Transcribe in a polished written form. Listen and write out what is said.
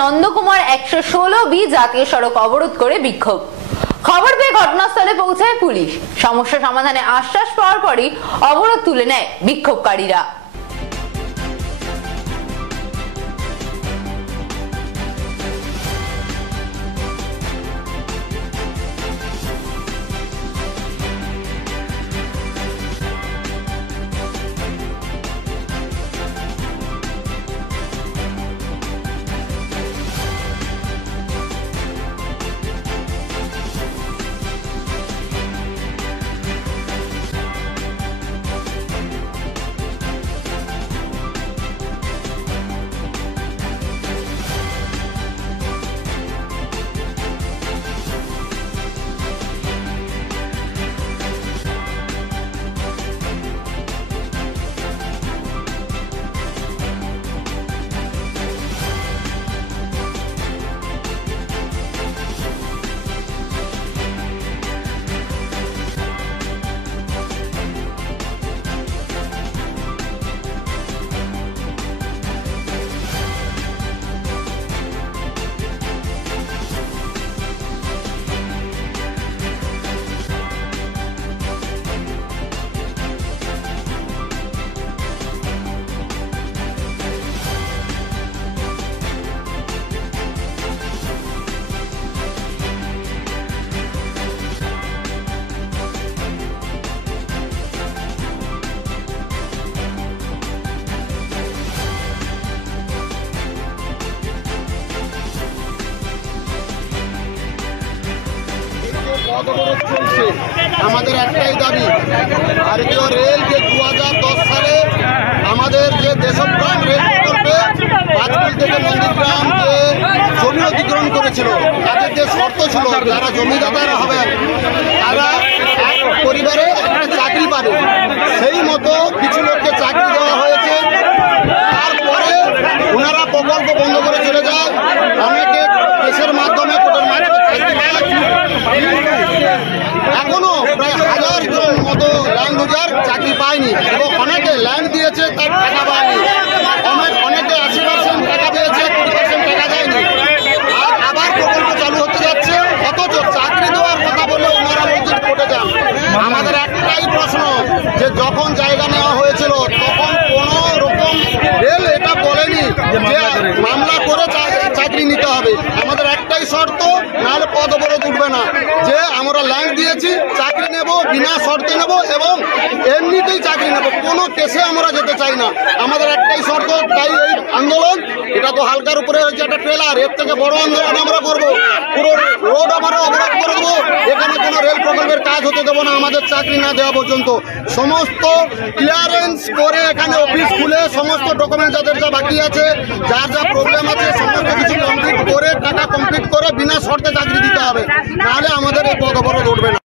Nandakumar 116B জাতীয় সড়ক অবরোধ করে বিক্ষোভ। খবর পেয়ে ঘটনাস্থলে পৌঁছায় পুলিশ। সমস্যা সমাধানে আশ্বাস পাওয়ার পরই অবরোধ তুলে নেয় বিক্ষোভকারীরা। চলছে আমাদের একটাই দাবি, ভারতীয় রেল যে 2010 সালে আমাদের যে দেশপ্রাণ রেল প্রকল্পে পাঁচকুল থেকে নন্দীগ্রাম যে জমি অধিগ্রহণ করেছিল, তাদের যে শর্ত ছিল যারা জমিদাতারা হবেন তারা এক পরিবারে একটা চাকরি পাবে, সেই মতো কিছু লোককে চাকরি দেওয়া হয়েছে। তারপরে ওনারা প্রকল্প বন্ধ করে চলে যায়। অনেকে কেসের মাধ্যমে কোর্টের মাধ্যমে চাকরি পায়। এখনো প্রায় 1000 জন মতো ল্যান্ড ইউজার চাকরি পায়নি এবং অনেকে ল্যান্ড দিয়েছে তার টাকা পায়নি। অনেকে 80% টাকা পেয়েছে, 20% টাকা দেয়নি। আর আবার প্রকল্প চালু হতে যাচ্ছে, অথচ চাকরি দেওয়ার কথা বলে ওনারা বলছেন কোর্টে যান। আমাদের একটাই প্রশ্ন যে যখন জায়গা নেওয়া হয়েছিল তখন কোনো রকম রেল এটা বলেনি যে মামলা করে চাকরি নিতে হবে। আমাদের একটাই শর্ত, নাহলে পদ অবরোধ উঠবে না, যে আমরা ল্যান্ড দিয়েছি চাকরি নেব, বিনা শর্তে নেব এবং এমনিতেই চাকরি নেব, কোনো কেসে আমরা যেতে চাই না। আমাদের একটাই শর্ত, তাই এই আন্দোলন এটা তো হালকার উপরে হয়েছে একটা ট্রেলার, এর থেকে বড় আন্দোলন আমরা করব। পুরো রোড আমরা অবরোধ করে দেবো, এখানে কোনো রেল প্রকল্পের কাজ হতে দেবো না আমাদের চাকরি না দেওয়া পর্যন্ত। সমস্ত ক্লিয়ারেন্স করে এখানে অফিস খুলে সমস্ত ডকুমেন্ট যাদের যা বাকি আছে, যার যা প্রবলেম আছে সমস্ত কিছু কমপ্লিট করে টাকা কমপ্লিট করে বিনা শর্তে চাকরি দিতে হবে, নাহলে আমাদের এই পদ অবরোধ উঠবে না।